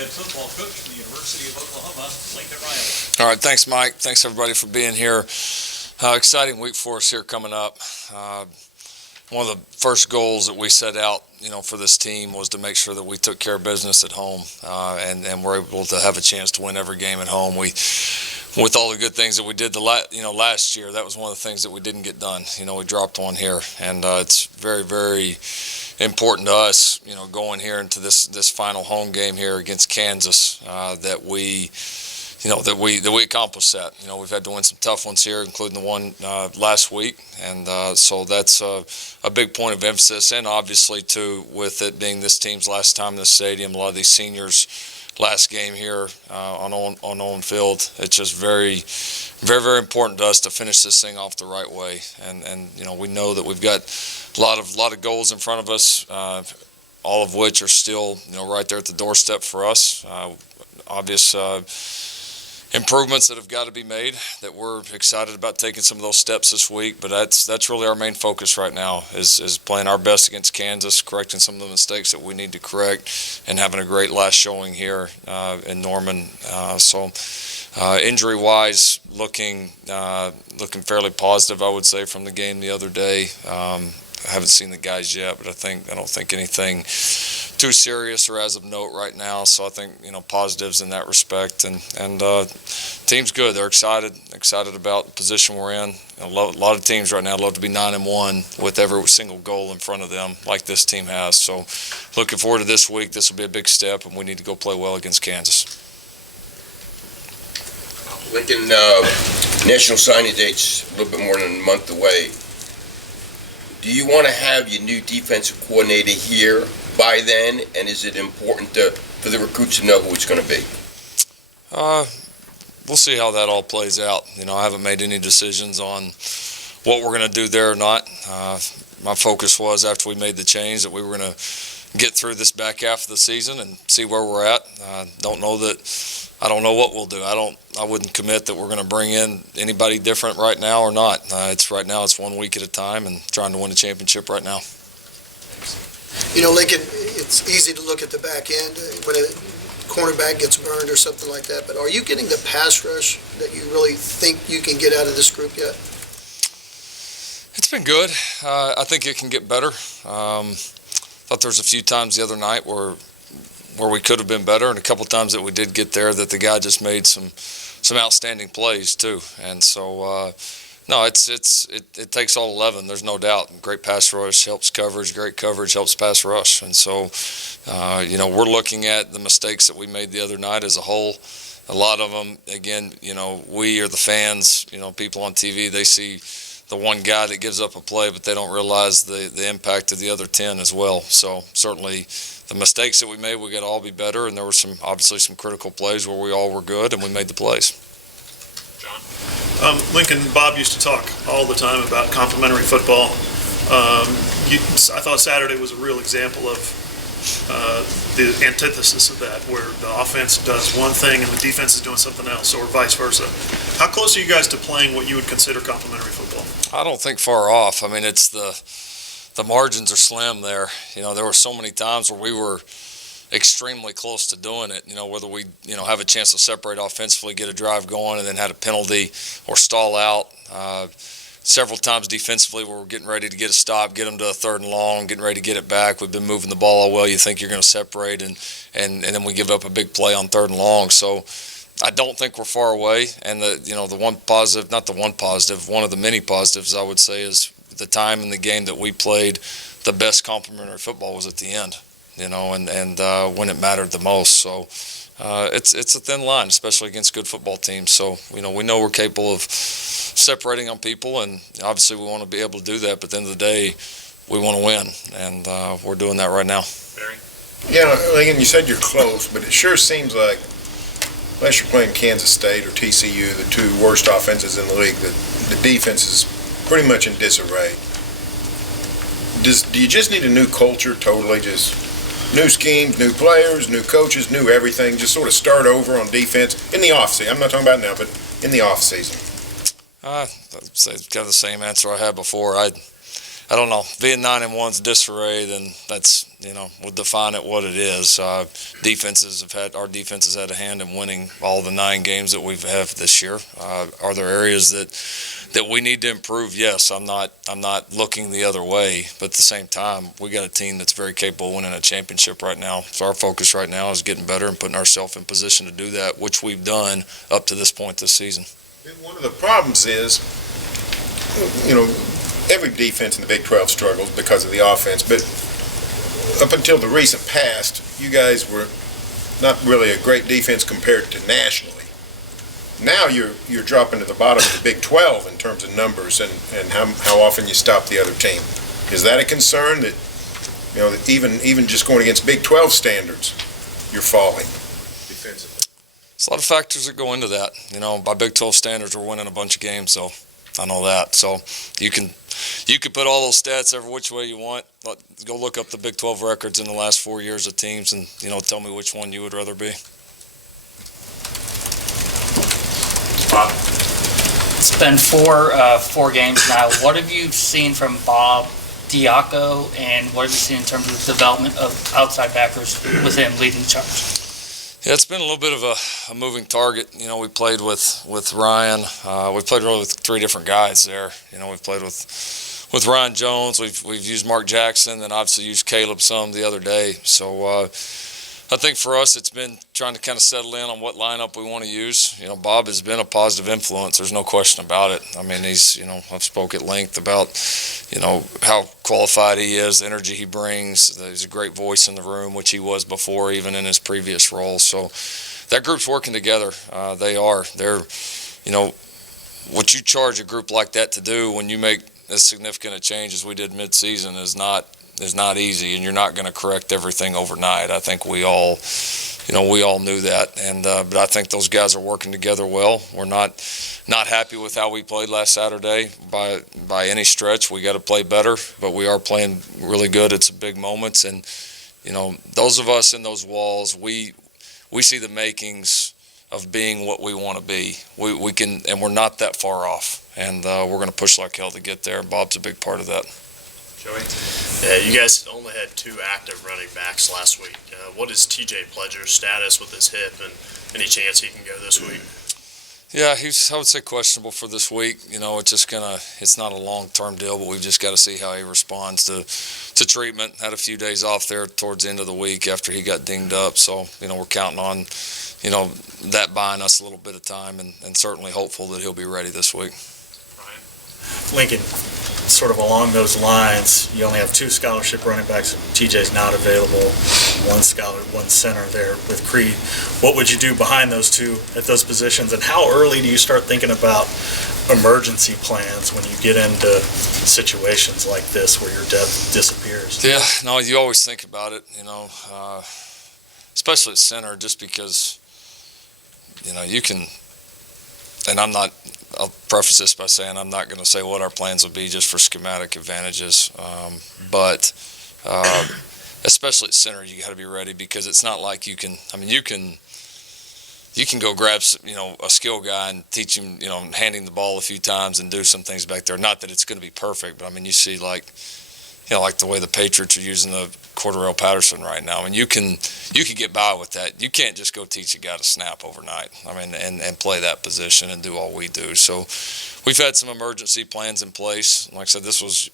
head football coach from the University of Oklahoma, Lincoln Riley. All right, thanks, Mike. Thanks, everybody, for being here. Exciting week for us here coming up. One of the first goals that we set out, for this team was to make sure that we took care of business at home, and we're able to have a chance to win every game at home. With all the good things that we did last year, that was one of the things that we didn't get done. We dropped one here, and it's very, very important to us, going here into this final home game here against Kansas, that we accomplished that. We've had to win some tough ones here, including the one last week, and so that's a big point of emphasis. And obviously, too, with it being this team's last time in the stadium, a lot of these seniors' last game here on Owen Field, it's just very, very, very important to us to finish this thing off the right way. And we know that we've got a lot of goals in front of us, all of which are still right there at the doorstep for us. Obvious improvements that have got to be made, that we're excited about taking some of those steps this week, but that's really our main focus right now is playing our best against Kansas, correcting some of the mistakes that we need to correct, and having a great last showing here in Norman. So injury-wise, looking fairly positive, I would say, from the game the other day. I haven't seen the guys yet, but I don't think anything too serious or as of note right now. So I think positives in that respect, and team's good. They're excited about the position we're in. A lot of teams right now love to be 9-1 with every single goal in front of them, like this team has. So looking forward to this week. This will be a big step, and we need to go play well against Kansas. Lincoln, national signing date's a little bit more than a month away. Do you want to have your new defensive coordinator here by then, and is it important for the recruits to know who it's going to be? We'll see how that all plays out. I haven't made any decisions on what we're going to do there or not. My focus was, after we made the change, that we were going to get through this back half of the season and see where we're at. I don't know what we'll do. I wouldn't commit that we're going to bring in anybody different right now or not. It's 1 week at a time and trying to win a championship right now. Lincoln, it's easy to look at the back end when a cornerback gets burned or something like that, but are you getting the pass rush that you really think you can get out of this group yet? It's been good. I think it can get better. Thought there was a few times the other night where we could have been better, and a couple times that we did get there that the guy just made some outstanding plays too. And so no, it takes all 11. There's no doubt. Great pass rush helps coverage. Great coverage helps pass rush. And so we're looking at the mistakes that we made the other night as a whole. A lot of them, again, we or the fans, people on TV, they see the one guy that gives up a play, but they don't realize the impact of the other 10 as well. So certainly the mistakes that we made, we got to all be better, and there were obviously some critical plays where we all were good and we made the plays. John? Lincoln, Bob used to talk all the time about complementary football. I thought Saturday was a real example of the antithesis of that, where the offense does one thing and the defense is doing something else, or vice versa. How close are you guys to playing what you would consider complementary football? I don't think far off. I mean, it's the margins are slim there. There were so many times where we were extremely close to doing it, whether we, have a chance to separate offensively, get a drive going, and then had a penalty or stall out. Several times defensively where we're getting ready to get a stop, get them to a 3rd and long, getting ready to get it back. We've been moving the ball all well. You think you're going to separate, and then we give up a big play on 3rd and long. So I don't think we're far away. And the one positive, not the one positive, one of the many positives I would say is the time in the game that we played the best complementary football was at the end, and when it mattered the most. So it's a thin line, especially against good football teams. So we know we're capable of separating on people, and obviously we want to be able to do that. But at the end of the day, we want to win, and we're doing that right now. Barry? Yeah, Lincoln, you said you're close, but it sure seems like, unless you're playing Kansas State or TCU, the two worst offenses in the league, the defense is pretty much in disarray. Do you just need a new culture, totally, just new schemes, new players, new coaches, new everything, just sort of start over on defense in the offseason? I'm not talking about now, but in the offseason. I'd say it's kind of the same answer I had before. I I don't know. Being 9-1's disarray, then that's, we'll define it what it is. Our defense has had a hand in winning all the 9 games that we've had this year. Are there areas that we need to improve? Yes, I'm not looking the other way, but at the same time, we got a team that's very capable of winning a championship right now. So our focus right now is getting better and putting ourselves in position to do that, which we've done up to this point this season. One of the problems is, every defense in the Big 12 struggles because of the offense, but up until the recent past, you guys were not really a great defense compared to nationally. Now you're dropping to the bottom of the Big 12 in terms of numbers and how often you stop the other team. Is that a concern that, that even just going against Big 12 standards, you're falling defensively? There's a lot of factors that go into that. By Big 12 standards, we're winning a bunch of games, so I know that. So you can put all those stats every which way you want. Go look up the Big 12 records in the last 4 years of teams and, tell me which one you would rather be. Bob? It's been four games now. What have you seen from Bob Diaco, and what have you seen in terms of the development of outside backers with him leading the charge? Yeah, it's been a little bit of a moving target. We played with Ryan. We played really with 3 different guys there. We've played with Ryan Jones. We've used Mark Jackson, and obviously used Caleb some the other day. So I think for us, it's been trying to kind of settle in on what lineup we want to use. Bob has been a positive influence. There's no question about it. I mean, he's, I've spoke at length about, how qualified he is, the energy he brings. He's a great voice in the room, which he was before, even in his previous role. So that group's working together. They're, what you charge a group like that to do when you make as significant a change as we did mid-season is not easy, and you're not going to correct everything overnight. I think we all knew that, and but I think those guys are working together well. We're not happy with how we played last Saturday by any stretch. We got to play better, but we are playing really good at some big moments, and those of us in those walls, we see the makings of being what we want to be. We can, and we're not that far off, and we're going to push like hell to get there. Bob's a big part of that. Joey? Yeah, you guys only had 2 active running backs last week. What is TJ Pledger's status with his hip, and any chance he can go this week? Yeah, I would say questionable for this week. It's not a long-term deal, but we've just got to see how he responds to treatment. Had a few days off there towards the end of the week after he got dinged up. So, we're counting on, that buying us a little bit of time, and certainly hopeful that he'll be ready this week. Ryan? Lincoln, sort of along those lines, you only have 2 scholarship running backs. TJ's not available. One center there with Creed. What would you do behind those 2 at those positions, and how early do you start thinking about emergency plans when you get into situations like this where your depth disappears? Yeah, no, you always think about it, especially at center, just because, you can, and I'll preface this by saying I'm not going to say what our plans will be just for schematic advantages, but especially at center, you got to be ready, because it's not like you can go grab, a skill guy and teach him, handing the ball a few times and do some things back there. Not that it's going to be perfect, but you see like the way the Patriots are using the Cordarrelle Patterson right now. You can get by with that. You can't just go teach a guy to snap overnight. And play that position and do all we do. So we've had some emergency plans in place. Like I said,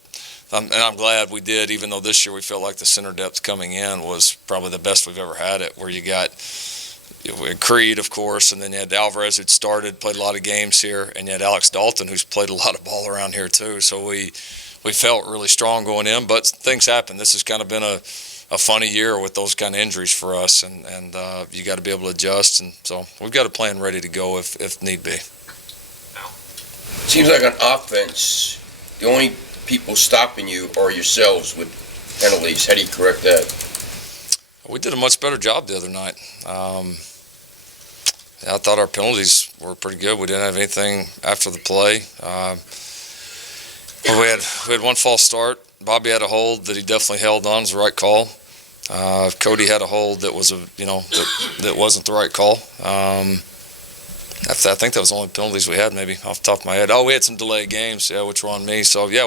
and I'm glad we did, even though this year we felt like the center depth coming in was probably the best we've ever had it, where you got Creed, of course, and then you had Alvarez, who'd played a lot of games here, and you had Alex Dalton, who's played a lot of ball around here too. So we felt really strong going in, but things happen. This has kind of been a funny year with those kind of injuries for us, and you got to be able to adjust, and so we've got a plan ready to go if need be. Seems like on offense, the only people stopping you are yourselves with penalties. How do you correct that? We did a much better job the other night. I thought our penalties were pretty good. We didn't have anything after the play. We had one false start. Bobby had a hold that he definitely held on. It was the right call. Cody had a hold that was that wasn't the right call. I think that was the only penalties we had, maybe off the top of my head. Oh, we had some delayed games, which were on me. So yeah,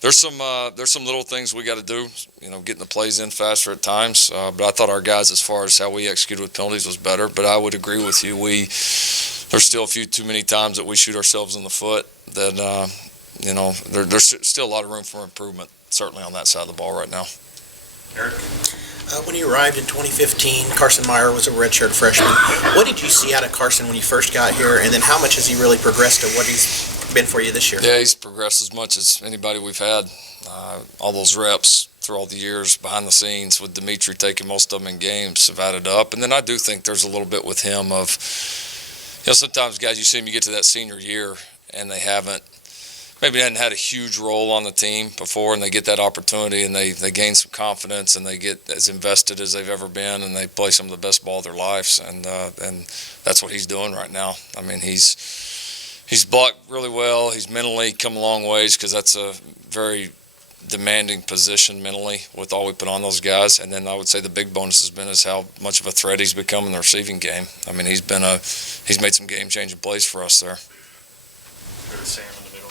there's some little things we got to do. Getting the plays in faster at times. But I thought our guys, as far as how we executed with penalties, was better. But I would agree with you. There's still a few too many times that we shoot ourselves in the foot. That there's still a lot of room for improvement, certainly on that side of the ball right now. Eric? When you arrived in 2015, Carson Meyer was a redshirt freshman. What did you see out of Carson when you first got here, and then how much has he really progressed to what he's been for you this year? Yeah, he's progressed as much as anybody we've had. All those reps through all the years behind the scenes with Dimitri taking most of them in games have added up. And then I do think there's a little bit with him of, sometimes guys, you see them, you get to that senior year and they maybe hadn't had a huge role on the team before, and they get that opportunity and they gain some confidence and they get as invested as they've ever been, and they play some of the best ball of their lives, and that's what he's doing right now. I mean, he's blocked really well. He's mentally come a long ways, because that's a very demanding position mentally with all we put on those guys. And then I would say the big bonus has been is how much of a threat he's become in the receiving game. I mean, he's made some game-changing plays for us there. Go to Sam in the middle here.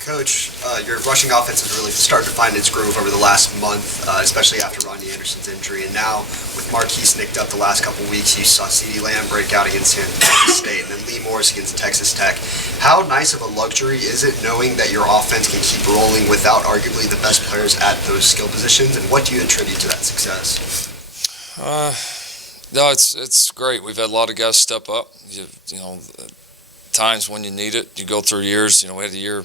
Coach, your rushing offense has really started to find its groove over the last month, especially after Rodney Anderson's injury. And now, with Marquise nicked up the last couple weeks, you saw CeeDee Lamb break out against San State, and then Lee Morris against Texas Tech. How nice of a luxury is it knowing that your offense can keep rolling without arguably the best players at those skill positions? And what do you attribute to that success? No, it's great. We've had a lot of guys step up. Times when you need it. You go through years. We had a year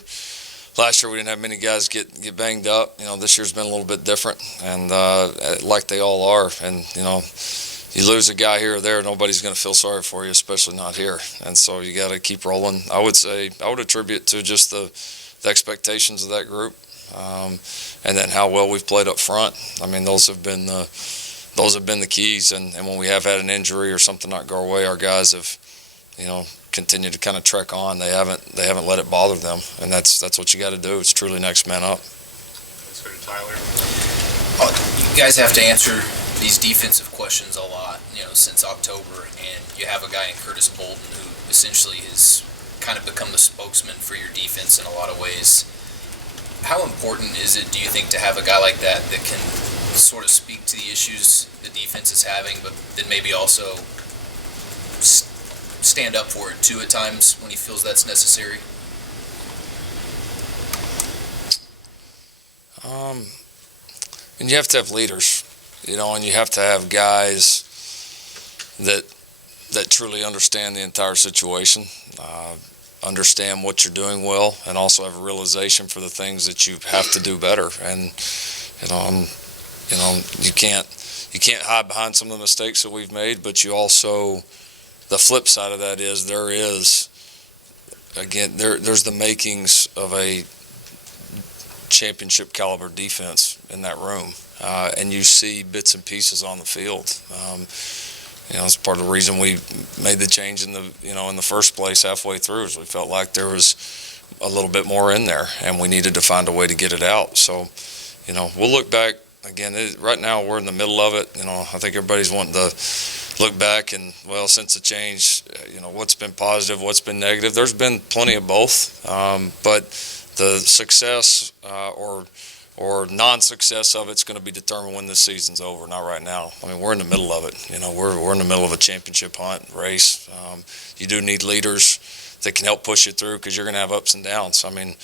last year we didn't have many guys get banged up. This year's been a little bit different, and like they all are. And you lose a guy here or there, nobody's going to feel sorry for you, especially not here. And so you got to keep rolling. I would attribute to just the expectations of that group, and then how well we've played up front. I mean, those have been the keys. And when we have had an injury or something not go our way, our guys have continue to kind of trek on. They haven't let it bother them, and that's what you got to do. It's truly next man up. Let's go to Tyler. You guys have to answer these defensive questions a lot, since October, and you have a guy in Curtis Bolton who essentially has kind of become the spokesman for your defense in a lot of ways. How important is it, do you think, to have a guy like that can sort of speak to the issues the defense is having, but then maybe also stand up for it too at times when he feels that's necessary? And you have to have leaders, and you have to have guys that truly understand the entire situation, understand what you're doing well, and also have a realization for the things that you have to do better. And you can't hide behind some of the mistakes that we've made, but you also, the flip side of that is there's the makings of a championship caliber defense in that room, and you see bits and pieces on the field. It's part of the reason we made the change in the first place halfway through, is we felt like there was a little bit more in there, and we needed to find a way to get it out. So, we'll look back again. Right now we're in the middle of it. I think everybody's wanting to look back and, since the change, what's been positive, what's been negative. There's been plenty of both, but the success or non-success of it's going to be determined when this season's over, not right now. I mean, we're in the middle of it. We're in the middle of a championship hunt race. You do need leaders that can help push you through, because you're going to have ups and downs. I mean,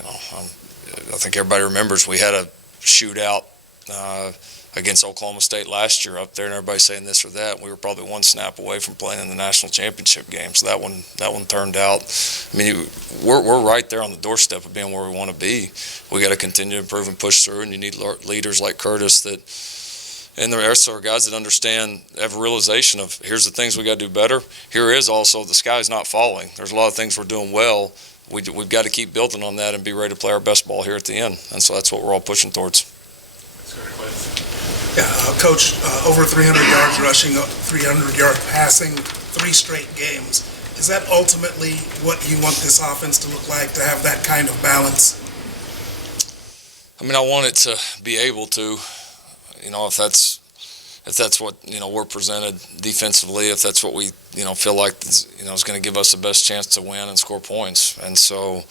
I think everybody remembers we had a shootout against Oklahoma State last year up there, and everybody's saying this or that. We were probably one snap away from playing in the national championship game. So that one turned out. I mean, we're right there on the doorstep of being where we want to be. We got to continue to improve and push through, and you need leaders like Curtis and the rest of our guys that understand, have a realization of, here's the things we got to do better. Here is also, the sky's not falling. There's a lot of things we're doing well. We've got to keep building on that and be ready to play our best ball here at the end. And so that's what we're all pushing towards. Let's go to Cliff. Yeah, Coach, over 300 yards rushing, 300-yard passing, 3 straight games. Is that ultimately what you want this offense to look like, to have that kind of balance? I mean, I want it to be able to, if if that's what, we're presented defensively, if that's what we, feel like, is going to give us the best chance to win and score points. And so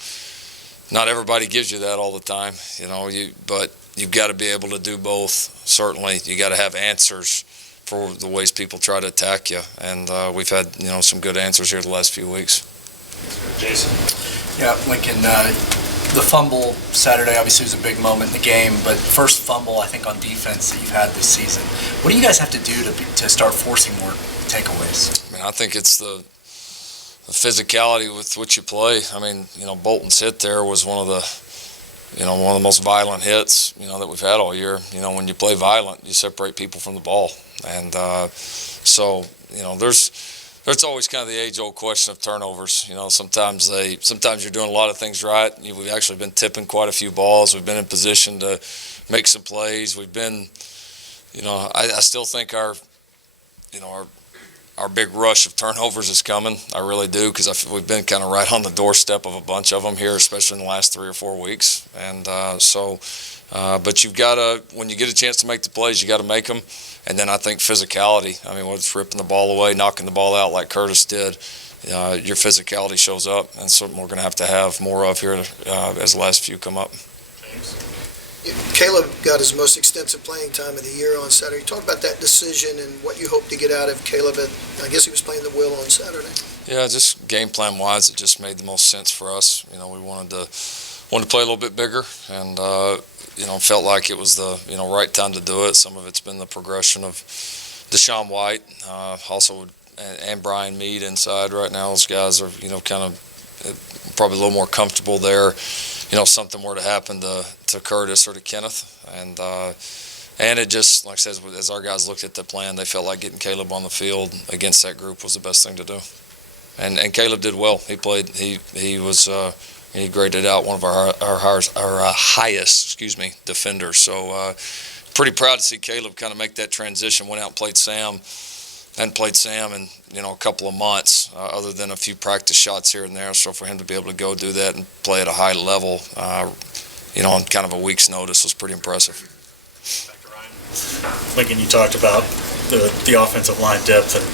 not everybody gives you that all the time, but you've got to be able to do both. Certainly, you got to have answers for the ways people try to attack you. And we've had, some good answers here the last few weeks. Jason? Yeah, Lincoln, the fumble Saturday obviously was a big moment in the game, but first fumble, I think, on defense that you've had this season. What do you guys have to do to start forcing more takeaways? I think it's the physicality with which you play. Bolton's hit there was one of the most violent hits, that we've had all year. When you play violent, you separate people from the ball. And so, there's always kind of the age-old question of turnovers. Sometimes you're doing a lot of things right. We've actually been tipping quite a few balls. We've been in position to make some plays. We've been, I still think our big rush of turnovers is coming. I really do, because we've been kind of right on the doorstep of a bunch of them here, especially in the last 3 or 4 weeks. And but you've got to, when you get a chance to make the plays, you got to make them. And then I think physicality. Whether it's ripping the ball away, knocking the ball out like Curtis did, your physicality shows up, and something we're going to have more of here as the last few come up. Caleb got his most extensive playing time of the year on Saturday. Talk about that decision and what you hope to get out of Caleb. I guess he was playing the will on Saturday. Yeah, just game plan wise, it just made the most sense for us. We wanted to play a little bit bigger, and felt like it was the right time to do it. Some of it's been the progression of Deshaun White, also and Brian Meade inside right now. Those guys are kind of probably a little more comfortable there. Something were to happen to Curtis or to Kenneth, and it just, like I said, as our guys looked at the plan, they felt like getting Caleb on the field against that group was the best thing to do. And Caleb did well. He played. He was. He graded out one of our highest defenders. So pretty proud to see Caleb kind of make that transition. Went out and played Sam. Hadn't played Sam in a couple of months, other than a few practice shots here and there. So for him to be able to go do that and play at a high level, on kind of a week's notice was pretty impressive. Back to Ryan. Lincoln, you talked about the offensive line depth and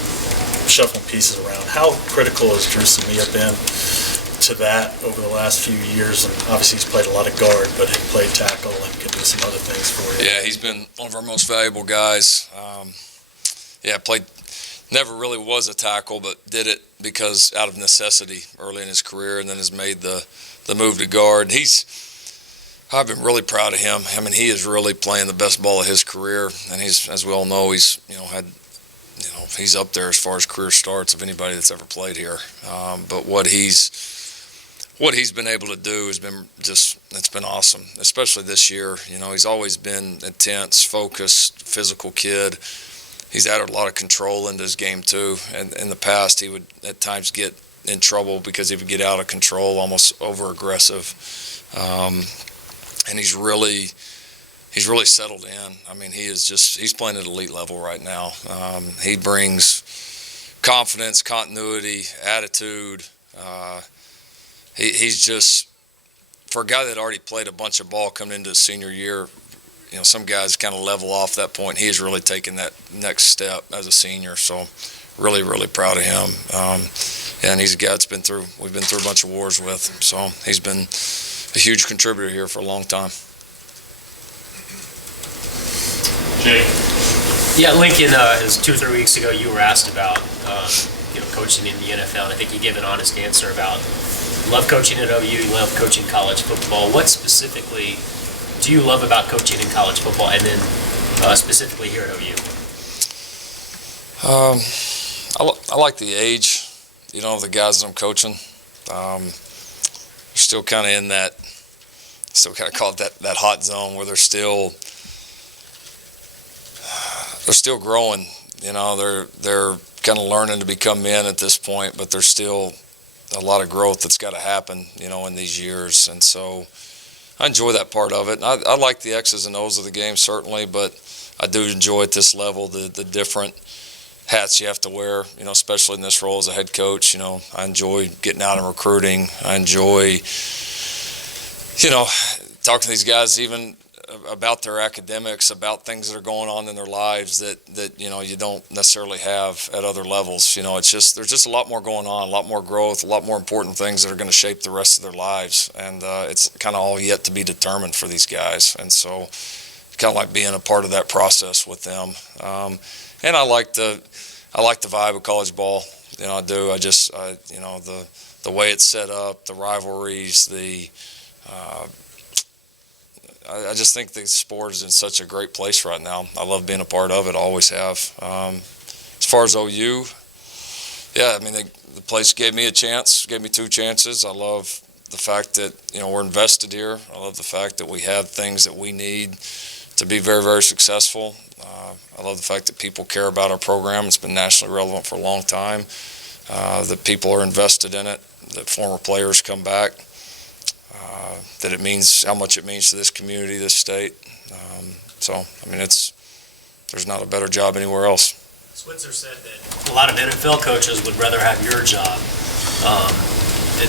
shuffling pieces around. How critical has Drew Samia been to that over the last few years? And obviously he's played a lot of guard, but he played tackle and can do some other things for you. Yeah, he's been one of our most valuable guys. Never really was a tackle, but did it because out of necessity early in his career, and then has made the move to guard. I've been really proud of him. He is really playing the best ball of his career, and he's, as we all know, he's he's up there as far as career starts of anybody that's ever played here. But what he's been able to do has been it's been awesome, especially this year. He's always been intense, focused, physical kid. He's added a lot of control into his game too. And in the past, he would at times get in trouble because he would get out of control, almost over-aggressive. And he's really settled in. He's playing at elite level right now. He brings confidence, continuity, attitude. He's just, for a guy that already played a bunch of ball coming into his senior year, some guys kind of level off that point. He has really taken that next step as a senior. So really, really proud of him. And he's a guy we've been through a bunch of wars with. So he's been a huge contributor here for a long time. Jake? Yeah, Lincoln, it was 2 or 3 weeks ago, you were asked about coaching in the NFL, and I think you gave an honest answer about you love coaching at OU, you love coaching college football. What specifically do you love about coaching in college football, and then specifically here at OU? I like the age, of the guys that I'm coaching. They're still kind of in that, still kind of call it that hot zone where they're still growing. They're kind of learning to become men at this point, but there's still a lot of growth that's got to happen, in these years. And so I enjoy that part of it. I like the X's and O's of the game, certainly, but I do enjoy at this level the different hats you have to wear, especially in this role as a head coach. I enjoy getting out and recruiting. I enjoy, talking to these guys even about their academics, about things that are going on in their lives that you don't necessarily have at other levels. It's just there's just a lot more going on, a lot more growth, a lot more important things that are going to shape the rest of their lives, and it's kind of all yet to be determined for these guys. And so, kind of like being a part of that process with them. And I like the vibe of college ball. I do. The way it's set up, the rivalries, I just think the sport is in such a great place right now. I love being a part of it. I always have. As far as OU, the place gave me a chance, gave me 2 chances. I love the fact that, we're invested here. I love the fact that we have things that we need to be very, very successful. I love the fact that people care about our program. It's been nationally relevant for a long time. That people are invested in it, that former players come back. That it means how much it means to this community, this state. There's not a better job anywhere else. Switzer said that a lot of NFL coaches would rather have your job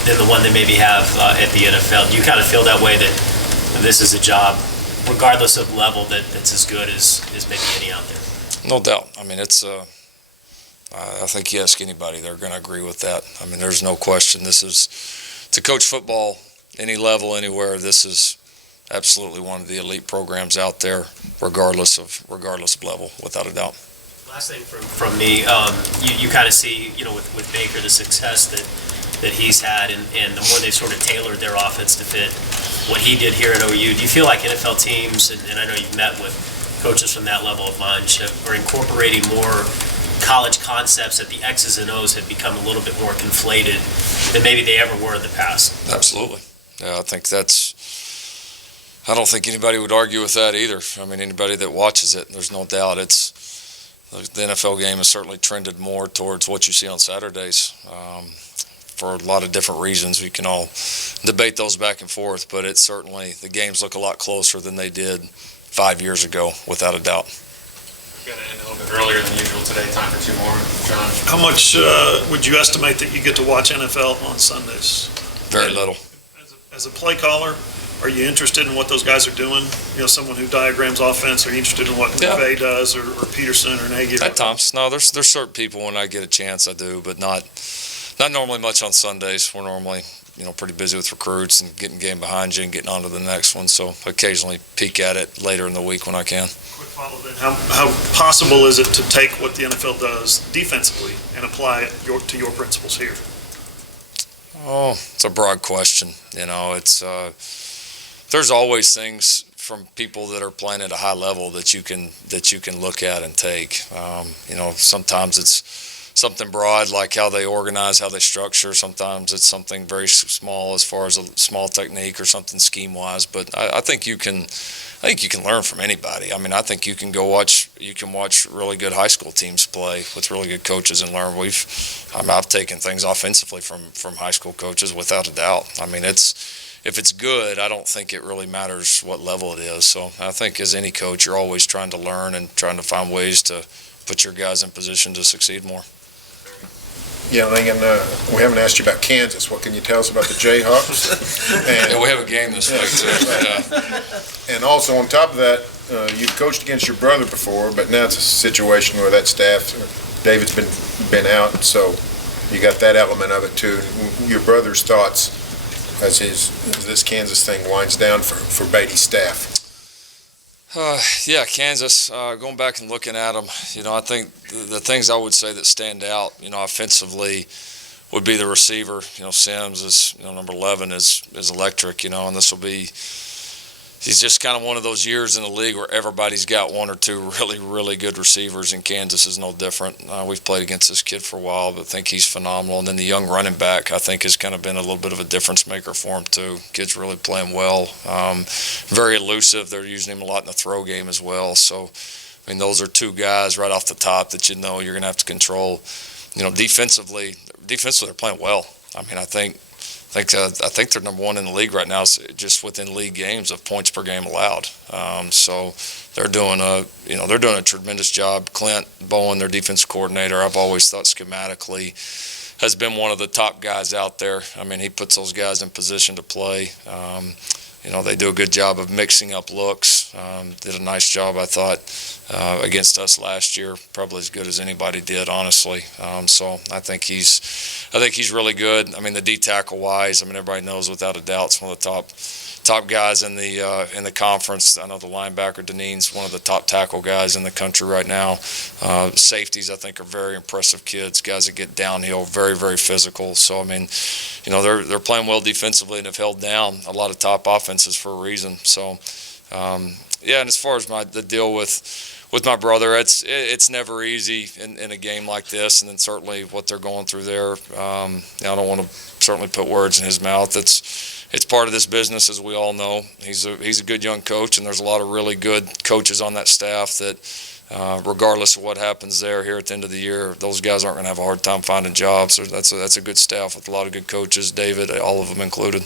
than the one they maybe have at the NFL. Do you kind of feel that way, that this is a job, regardless of level, that's as good as maybe any out there? No doubt. I think you ask anybody, they're going to agree with that. There's no question. This is, to coach football, any level, anywhere, this is absolutely one of the elite programs out there, regardless of level, without a doubt. Last thing from me, you kind of see, with Baker, the success that he's had, and the more they've sort of tailored their offense to fit what he did here at OU. Do you feel like NFL teams, and I know you've met with coaches from that level of mind, are incorporating more college concepts, that the X's and O's have become a little bit more conflated than maybe they ever were in the past? Absolutely. Yeah, I don't think anybody would argue with that either. Anybody that watches it, there's no doubt the NFL game has certainly trended more towards what you see on Saturdays. For a lot of different reasons. We can all debate those back and forth, but it's certainly, the games look a lot closer than they did 5 years ago, without a doubt. We're going to end a little bit earlier than usual today. Time for 2 more. John? How much would you estimate that you get to watch NFL on Sundays? Very little. As a play caller, are you interested in what those guys are doing? Someone who diagrams offense, are you interested in what McVay does, or Peterson or Nagy? At times. No, there's certain people, when I get a chance, I do, but not normally much on Sundays. We're normally, pretty busy with recruits and getting game behind you and getting on to the next one. So occasionally peek at it later in the week when I can. Quick follow then. How possible is it to take what the NFL does defensively and apply it to your principles here? Oh, it's a broad question. There's always things from people that are playing at a high level that you can look at and take. Sometimes it's something broad, like how they organize, how they structure. Sometimes it's something very small, as far as a small technique or something scheme-wise. But I think you can learn from anybody. I think you can watch really good high school teams play with really good coaches and learn. I've taken things offensively from high school coaches, without a doubt. If it's good, I don't think it really matters what level it is. So I think as any coach, you're always trying to learn and trying to find ways to put your guys in position to succeed more. Yeah, Lincoln, we haven't asked you about Kansas. What can you tell us about the Jayhawks? We have a game this week, too. And also, on top of that, you've coached against your brother before, but now it's a situation where that staff, David's been out, so you got that element of it, too. Your brother's thoughts as this Kansas thing winds down for Beatty's staff. Kansas, going back and looking at them, I think the things I would say that stand out, offensively, would be the receiver. Sims is, number 11 is electric, and this will be, he's just kind of one of those years in the league where everybody's got 1 or 2 really, really good receivers, and Kansas is no different. We've played against this kid for a while, but I think he's phenomenal. And then the young running back, I think, has kind of been a little bit of a difference maker for him, too. Kid's really playing well. Very elusive. They're using him a lot in the throw game as well. So, those are 2 guys right off the top that you're going to have to control. Defensively, they're playing well. I think they're number 1 in the league right now, just within league games of points per game allowed. So they're doing a tremendous job. Clint Bowen, their defense coordinator, I've always thought schematically has been one of the top guys out there. He puts those guys in position to play. they do a good job of mixing up looks. Did a nice job, I thought, against us last year, probably as good as anybody did, honestly. So I think he's really good. I mean, the D tackle wise, I mean, everybody knows without a doubt it's one of the top guys in the conference. I know the linebacker Deneen's one of the top tackle guys in the country right now. Safeties, I think, are very impressive kids, guys that get downhill, very, very physical. So I mean, they're playing well defensively and have held down a lot of top offenses for a reason. So yeah, and as far as the deal with my brother, it's never easy in a game like this, and then certainly what they're going through there. I don't want to certainly put words in his mouth. It's part of this business, as we all know. He's a good young coach, and there's a lot of really good coaches on that staff that, regardless of what happens there here at the end of the year, those guys aren't going to have a hard time finding jobs. So that's a good staff with a lot of good coaches, David, all of them included.